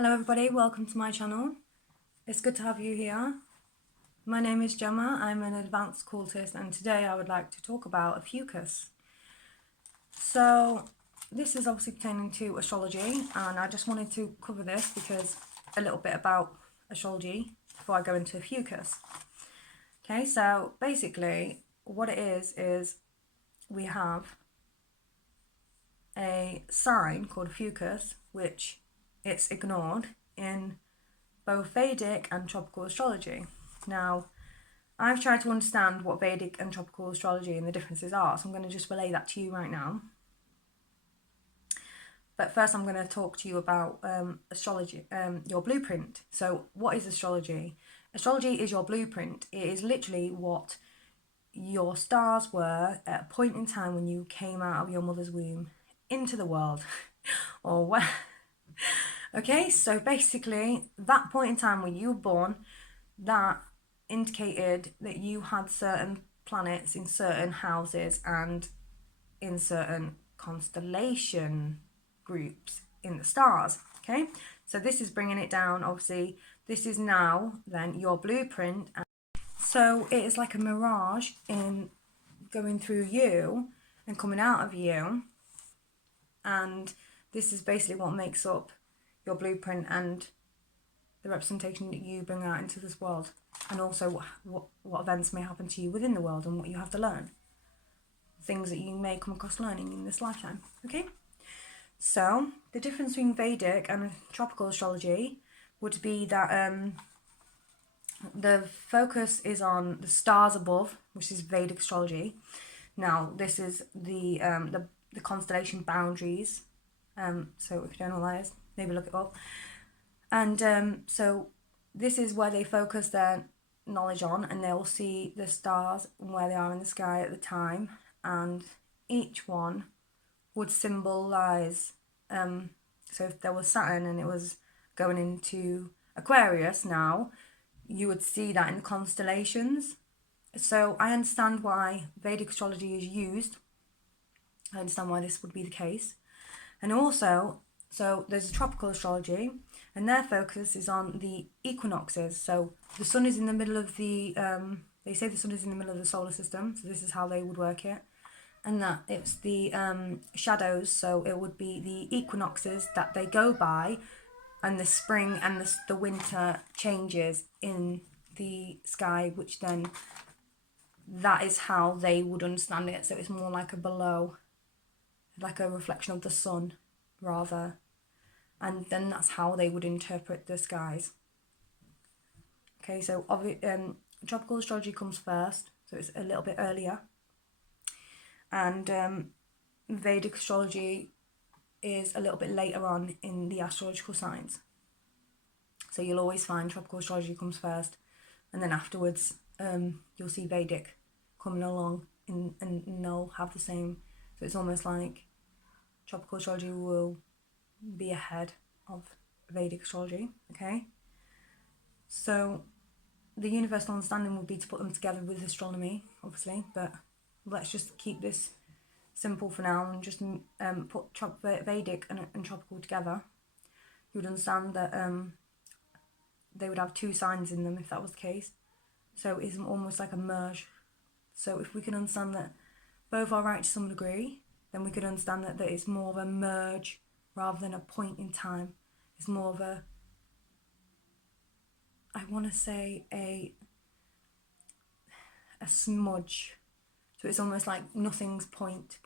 Hello everybody, welcome to my channel. It's good to have you here. My name is Gemma, I'm an advanced occultist, and today I would like to talk about Ophiuchus. So this is obviously pertaining to astrology, and I just wanted to cover this because a little bit about astrology before I go into Ophiuchus. Okay, so basically what it is we have a sign called Ophiuchus, which it's ignored in both Vedic and tropical astrology. Now, I've tried to understand what Vedic and tropical astrology and the differences are, so I'm going to just relay that to you right now. But first I'm going to talk to you about astrology, your blueprint. So what is astrology? Astrology is your blueprint. It is literally what your stars were at a point in time when you came out of your mother's womb into the world. Or where... Okay, so basically that point in time when you were born, that indicated that you had certain planets in certain houses and in certain constellation groups in the stars. Okay, so this is bringing it down. Obviously this is now then your blueprint, and so it is like a mirage in going through you and coming out of you, and this is basically what makes up your blueprint and the representation that you bring out into this world, and also what events may happen to you within the world and what you have to learn, things that you may come across learning in this lifetime. Okay, so the difference between Vedic and tropical astrology would be that the focus is on the stars above, which is Vedic astrology. Now this is the constellation boundaries. So if you don't know what that is, maybe look it up. And so this is where they focus their knowledge on, and they'll see the stars and where they are in the sky at the time, and each one would symbolize, so if there was Saturn and it was going into Aquarius now, you would see that in the constellations. So I understand why Vedic astrology is used. I understand why this would be the case. And also, so there's a tropical astrology, and their focus is on the equinoxes. So the sun is in the middle of the, they say the sun is in the middle of the solar system, so this is how they would work it. And that it's the shadows, so it would be the equinoxes that they go by, and the spring and the winter changes in the sky, which then, that is how they would understand it. So it's more like a below, like a reflection of the sun rather, and then that's how they would interpret the skies. Okay, so tropical astrology comes first, so it's a little bit earlier, and Vedic astrology is a little bit later on in the astrological signs. So you'll always find tropical astrology comes first, and then afterwards you'll see Vedic coming along, and they'll have the same. So it's almost like tropical astrology will be ahead of Vedic astrology. Okay, so the universal understanding would be to put them together with astronomy, obviously, but let's just keep this simple for now and just put Vedic and tropical together. You would understand that they would have two signs in them if that was the case. So it's almost like a merge. So if we can understand that both are right to some degree, then we could understand that it's more of a merge rather than a point in time. It's more of a, I want to say a smudge. So it's almost like nothing's point.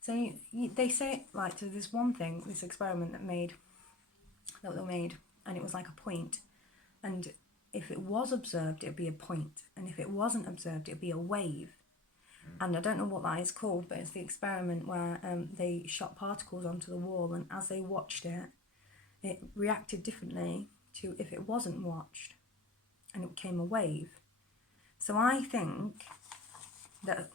So they say, like, so there's one thing, this experiment that they made, and it was like a point, and if it was observed, it'd be a point, and if it wasn't observed, it'd be a wave. And I don't know what that is called, but it's the experiment where they shot particles onto the wall, and as they watched it, it reacted differently to if it wasn't watched, and it became a wave. So I think that,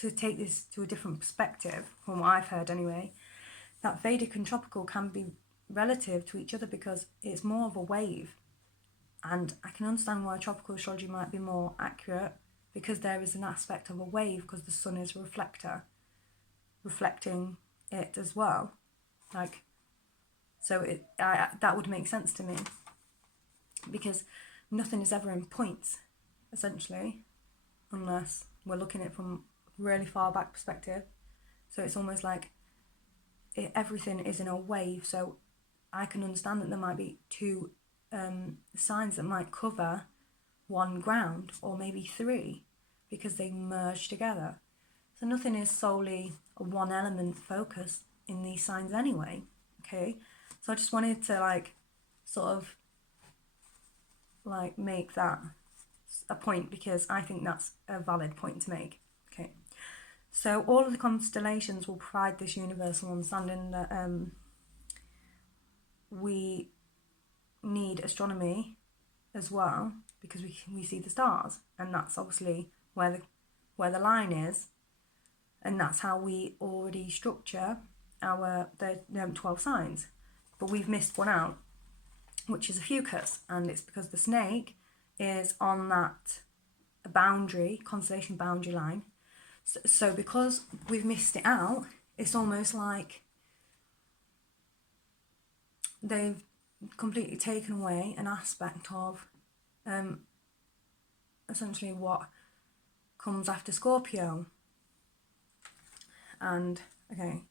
to take this to a different perspective, from what I've heard anyway, that Vedic and tropical can be relative to each other because it's more of a wave. And I can understand why tropical astrology might be more accurate, because there is an aspect of a wave, because the sun is a reflector, reflecting it as well. Like, So that would make sense to me, because nothing is ever in points, essentially, unless we're looking at it from a really far back perspective. So it's almost like everything is in a wave. So I can understand that there might be two signs that might cover one ground, or maybe three, because they merge together. So nothing is solely a one element focus in these signs anyway. Okay, so I just wanted to like sort of like make that a point, because I think that's a valid point to make. Okay, so all of the constellations will provide this universal understanding that we need astronomy as well, because we see the stars, and that's obviously where the line is, and that's how we already structure the 12 signs. But we've missed one out, which is Ophiuchus, and it's because the snake is on that constellation boundary line. So because we've missed it out, it's almost like they've completely taken away an aspect of essentially what comes after Scorpio. And okay,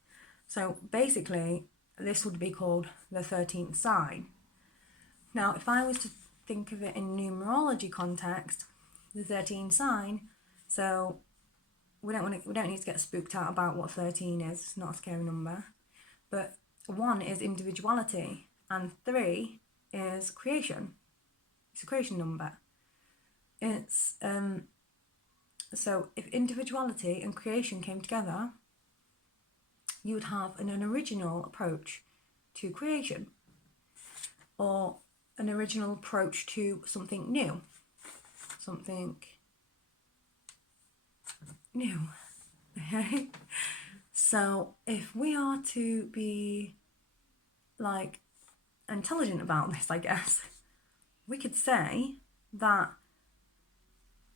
so basically this would be called the 13th sign. Now if I was to think of it in numerology context, the 13th sign, so we don't need to get spooked out about what 13 is. It's not a scary number, but 1 is individuality and 3 is creation. It's a creation number. It's so if individuality and creation came together, you would have an original approach to creation, or an original approach to something new. Okay, so if we are to be like intelligent about this, I guess we could say that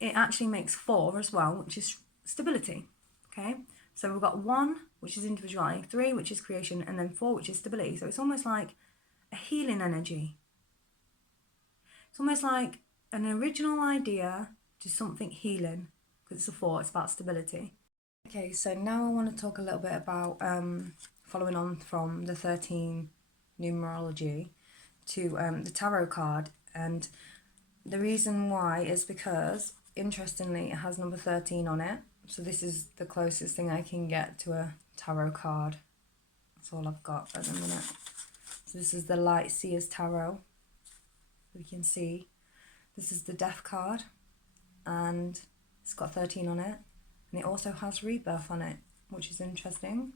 it actually makes 4 as well, which is stability. Okay, so we've got 1, which is individuality, 3, which is creation, and then 4, which is stability. So it's almost like a healing energy. It's almost like an original idea to something healing, because it's a 4, it's about stability. Okay, so now I want to talk a little bit about following on from the 13 numerology to the tarot card. And the reason why is because, interestingly, it has number 13 on it. So this is the closest thing I can get to a tarot card. That's all I've got at the minute. So this is the Light Seers Tarot. You can see this is the Death card, and it's got 13 on it, and it also has rebirth on it, which is interesting.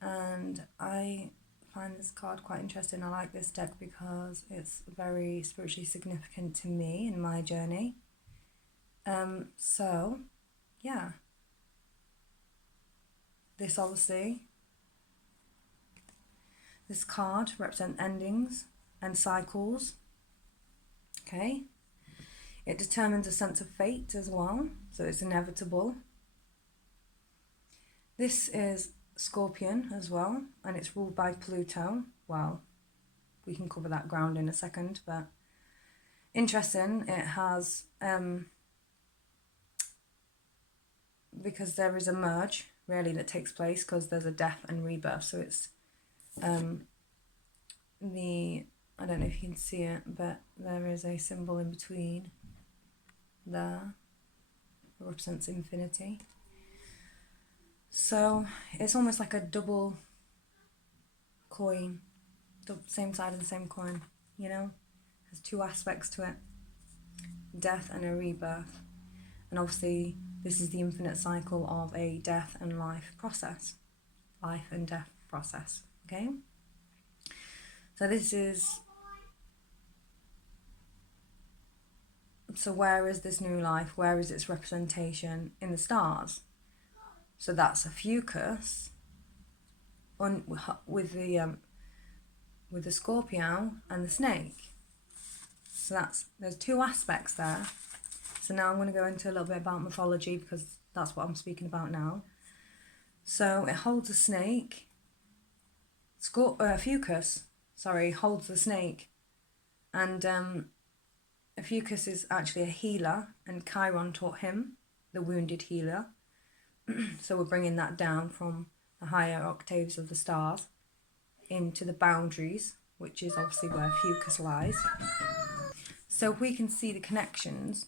And I find this card quite interesting. I like this deck because it's very spiritually significant to me in my journey. So yeah, this card represents endings and cycles. Okay, it determines a sense of fate as well, so it's inevitable. This is Scorpion as well, and it's ruled by Pluto. Well, we can cover that ground in a second, but interesting, it has because there is a merge really that takes place, because there's a death and rebirth. So it's I don't know if you can see it, but there is a symbol in between there that represents infinity. So it's almost like a double coin, same side of the same coin, you know? There's 2 aspects to it, death and a rebirth. And obviously this is the infinite cycle of a death and life process. Life and death process, okay? So this is... So where is this new life? Where is its representation? In the stars. So that's Ophiuchus with the Scorpio and the snake. So there's 2 aspects there. So now I'm going to go into a little bit about mythology, because that's what I'm speaking about now. So it holds a snake. Ophiuchus, holds the snake, and Ophiuchus is actually a healer, and Chiron taught him, the wounded healer. So we're bringing that down from the higher octaves of the stars into the boundaries, which is obviously where Ophiuchus lies. So if we can see the connections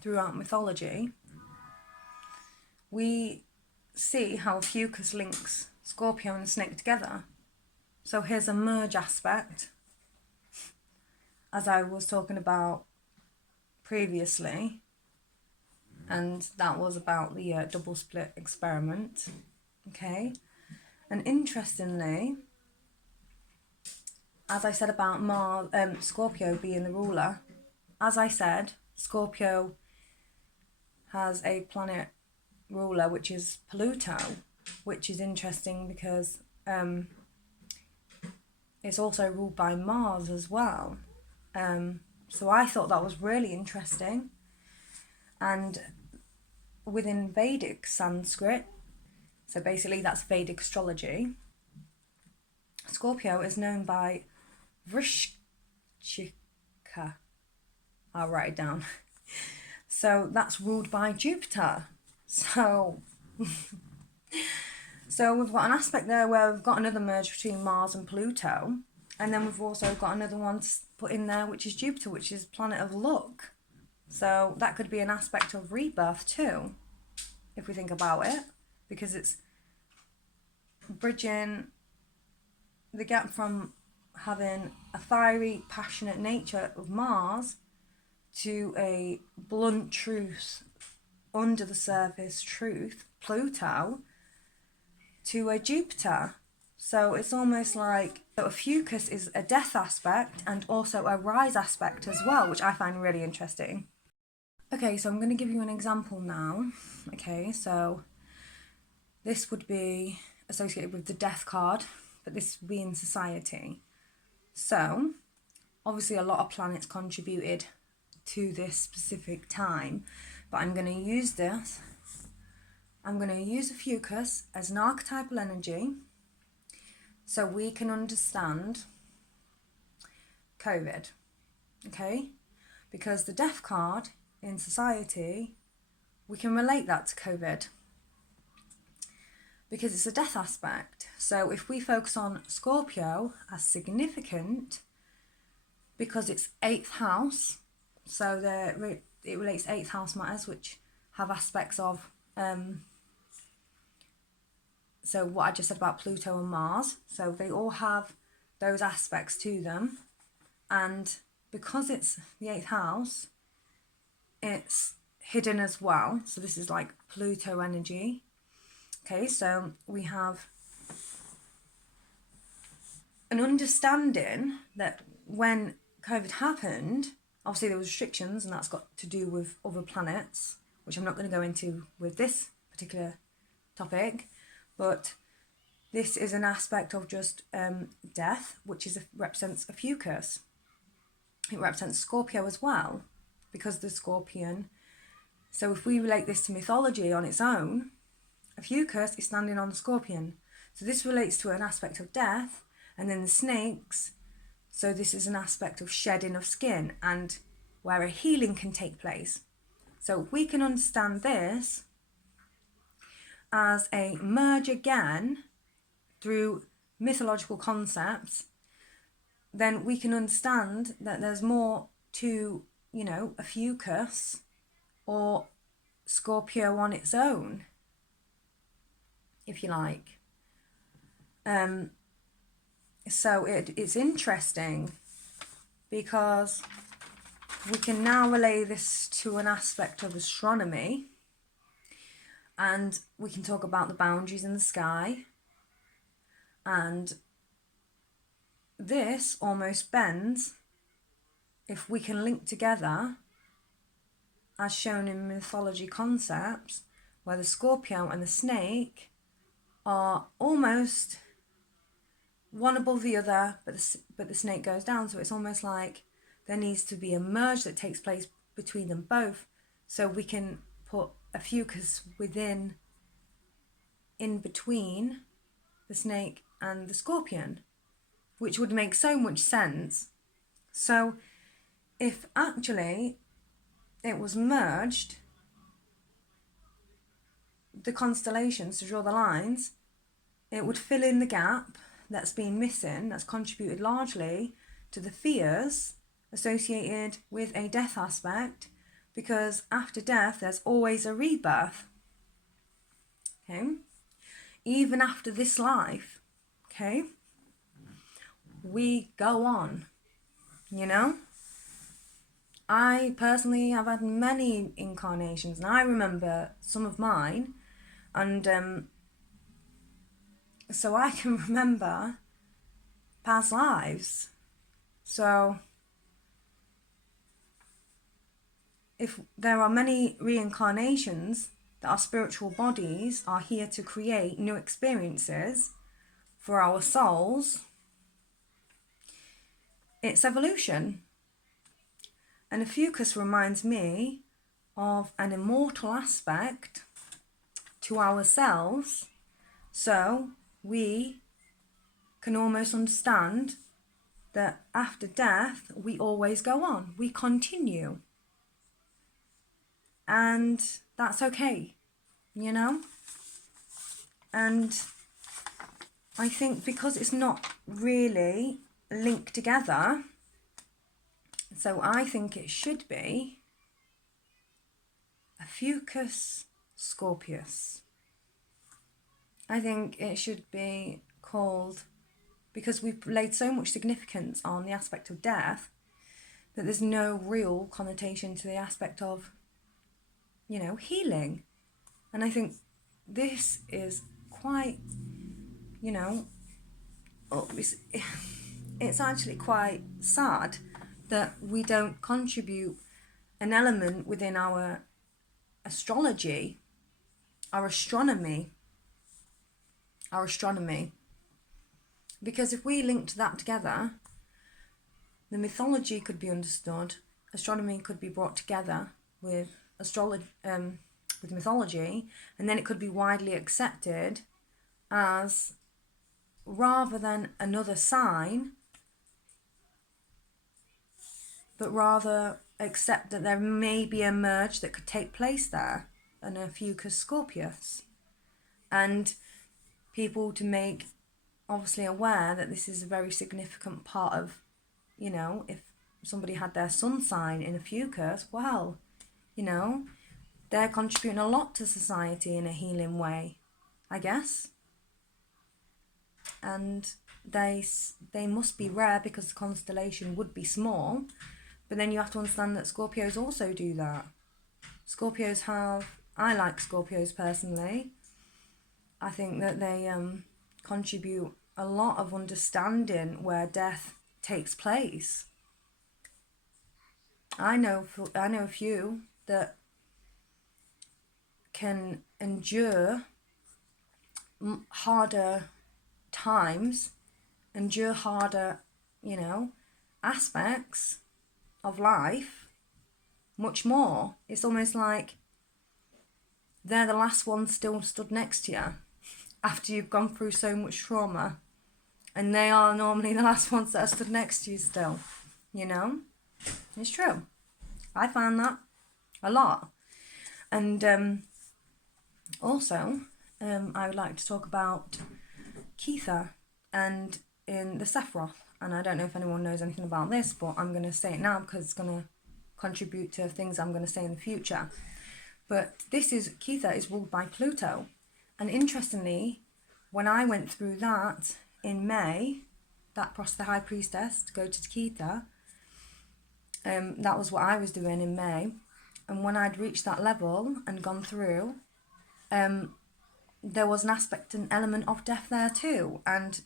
throughout mythology, we see how Ophiuchus links Scorpio and the snake together. So here's a merge aspect, as I was talking about previously, and that was about the double split experiment. Okay, and interestingly, as I said about Scorpio being the ruler, as I said, Scorpio has a planet ruler, which is Pluto, which is interesting because it's also ruled by Mars as well. So I thought that was really interesting. And within Vedic Sanskrit, so basically that's Vedic astrology, Scorpio is known by Vrishchika. I'll write it down. So that's ruled by Jupiter. So we've got an aspect there where we've got another merge between Mars and Pluto, and then we've also got another one to put in there, which is Jupiter, which is planet of luck. So that could be an aspect of rebirth too, if we think about it, because it's bridging the gap from having a fiery, passionate nature of Mars to a blunt truth, under the surface truth, Pluto, to a Jupiter. So it's almost like Ophiuchus is a death aspect and also a rise aspect as well, which I find really interesting. Okay, so I'm going to give you an example now. Okay, so this would be associated with the death card, but this would be in society. So obviously a lot of planets contributed to this specific time, but I'm going to use this. I'm going to use Ophiuchus as an archetypal energy so we can understand COVID, okay? Because the death card in society, we can relate that to COVID because it's a death aspect. So if we focus on Scorpio as significant, because it's 8th house, so it relates 8th house matters, which have aspects of so what I just said about Pluto and Mars, so they all have those aspects to them, and because it's the 8th house, it's hidden as well. So this is like Pluto energy. Okay, so we have an understanding that when COVID happened, obviously there was restrictions, and that's got to do with other planets, which I'm not going to go into with this particular topic, but this is an aspect of just death, which represents Ophiuchus. It represents Scorpio as well, because the Scorpion. So if we relate this to mythology on its own, Ophiuchus is standing on the Scorpion. So this relates to an aspect of death, and then the snakes. So this is an aspect of shedding of skin and where a healing can take place. So if we can understand this as a merge again through mythological concepts, then we can understand that there's more to, Ophiuchus or Scorpio on its own, if you like. So it's interesting because we can now relay this to an aspect of astronomy, and we can talk about the boundaries in the sky, and this almost bends if we can link together, as shown in mythology concepts, where the Scorpio and the snake are almost one above the other, but the snake goes down. So it's almost like there needs to be a merge that takes place between them both, so we can put Ophiuchus in between the snake and the Scorpion. which would make so much sense. So if actually it was merged, the constellations to draw the lines, it would fill in the gap that's been missing, that's contributed largely to the fears associated with a death aspect, because after death there's always a rebirth. Okay? Even after this life, okay, we go on, you know? I personally have had many incarnations, and I remember some of mine, and so I can remember past lives. So if there are many reincarnations, that our spiritual bodies are here to create new experiences for our souls, it's evolution. And Ophiuchus reminds me of an immortal aspect to ourselves, so we can almost understand that after death we always go on, we continue, and that's okay, you know. And I think because it's not really linked together, so I think it should be Ophiuchus Scorpious. I think it should be called, because we've laid so much significance on the aspect of death, that there's no real connotation to the aspect of, you know, healing. And I think this is quite, you know, it's actually quite sad that we don't contribute an element within our astrology, our astronomy, because if we linked that together, the mythology could be understood, astronomy could be brought together with with mythology, and then it could be widely accepted as, rather than another sign, but rather accept that there may be a merge that could take place there, an Ophiuchus Scorpius, and people to make obviously aware that this is a very significant part of, you know, if somebody had their sun sign in Ophiuchus, well, you know, they're contributing a lot to society in a healing way, I guess. And they must be rare because the constellation would be small, but then you have to understand that Scorpios also do that. Scorpios I like Scorpios personally. I think that they contribute a lot of understanding where death takes place. I know a few that can endure harder times, endure harder, you know, aspects of life much more. It's almost like they're the last ones still stood next to you after you've gone through so much trauma, and they are normally the last ones that are stood next to you still, you know. It's true. I found that a lot. And also I would like to talk about Ketha and in the Sephiroth, and I don't know if anyone knows anything about this, but I'm going to say it now because it's going to contribute to things I'm going to say in the future. But Ketha is ruled by Pluto, and interestingly, when I went through that in May, that crossed the High Priestess to go to Ketha, that was what I was doing in May, and when I'd reached that level and gone through, there was an aspect, an element of death there too, and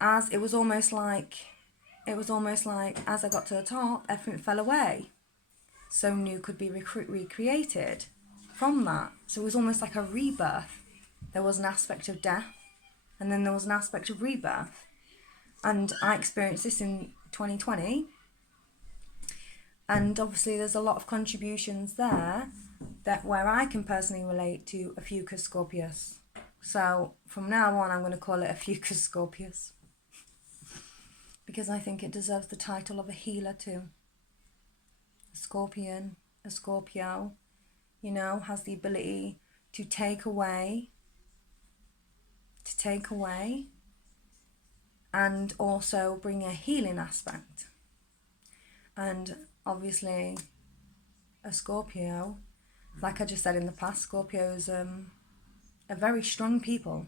as it was almost like as I got to the top, everything fell away, so new could be recreated from that. So it was almost like a rebirth. There was an aspect of death, and then there was an aspect of rebirth, and I experienced this in 2020. And obviously there's a lot of contributions there that where I can personally relate to Ophiuchus Scorpius. So from now on I'm going to call it Ophiuchus Scorpius. because I think it deserves the title of a healer too. A Scorpion, a Scorpio, you know, has the ability to take away, and also bring a healing aspect. And obviously a Scorpio, like I just said in the past, Scorpios are very strong people.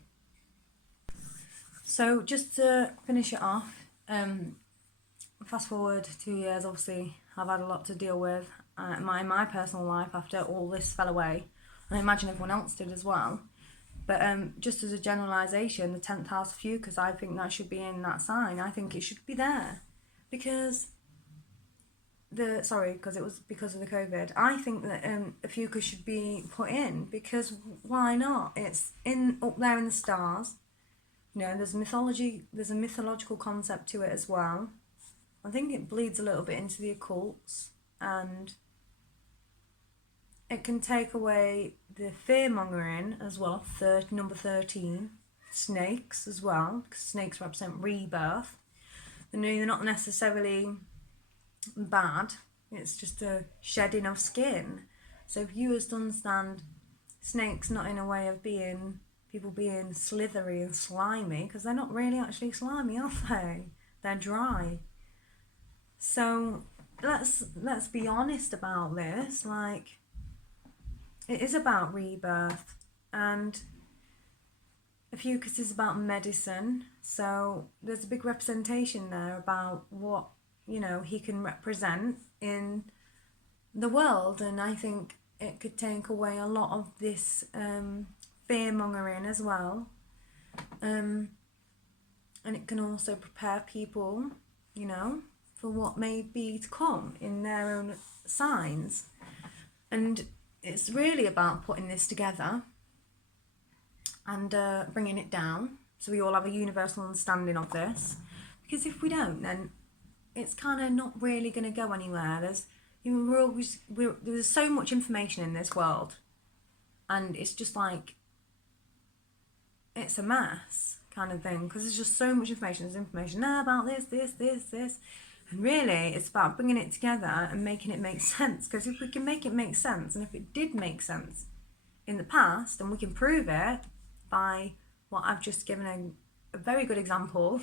So just to finish it off, fast forward 2 years, obviously I've had a lot to deal with in my personal life after all this fell away, and I imagine everyone else did as well. But just as a generalisation, the 10th house Ophiuchus, I think that should be in that sign. I think it should be there because because it was because of the COVID. I think that Ophiuchus should be put in because why not? It's up there in the stars. You know, there's a mythological concept to it as well. I think it bleeds a little bit into the occults, and it can take away the fear-mongering as well. Number 13, snakes as well, because snakes represent rebirth. They're not necessarily bad, it's just a shedding of skin. So if you just understand snakes not in a way of people being slithery and slimy, because they're not really actually slimy, are they? They're dry. So let's be honest about this. Like, it is about rebirth, and Ophiuchus is about medicine. So there's a big representation there about what, you know, he can represent in the world, and I think it could take away a lot of this fear-mongering as well, and it can also prepare people, you know, for what may be to come in their own signs. And it's really about putting this together and bringing it down so we all have a universal understanding of this, because if we don't, then it's kind of not really going to go anywhere. There's so much information in this world, and it's just like, it's a mess kind of thing, because there's just so much information. There's information there about this, and really it's about bringing it together and making it make sense. Because if we can make it make sense, and if it did make sense in the past, and we can prove it by what I've just given a very good example,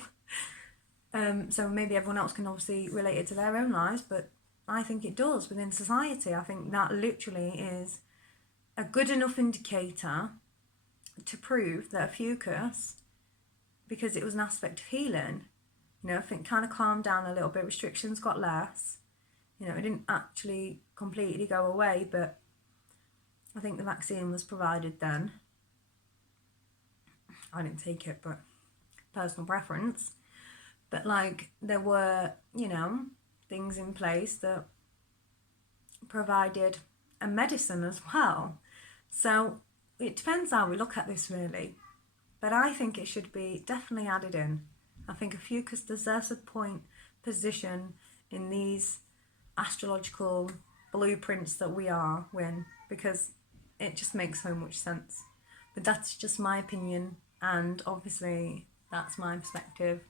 so maybe everyone else can obviously relate it to their own lives, but I think it does within society. I think that literally is a good enough indicator to prove that Ophiuchus, because it was an aspect of healing, you know, I think kind of calmed down a little bit, restrictions got less, you know, it didn't actually completely go away, but I think the vaccine was provided then. I didn't take it, but personal preference. But like, there were, you know, things in place that provided a medicine as well. So it depends how we look at this, really. But I think it should be definitely added in. I think Ophiuchus deserves a position in these astrological blueprints that we are in, because it just makes so much sense. But that's just my opinion, and obviously that's my perspective.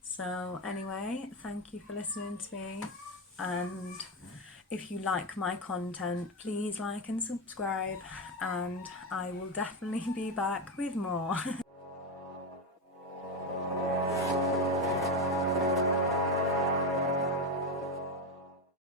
So anyway, thank you for listening to me, and if you like my content, please like and subscribe, and I will definitely be back with more.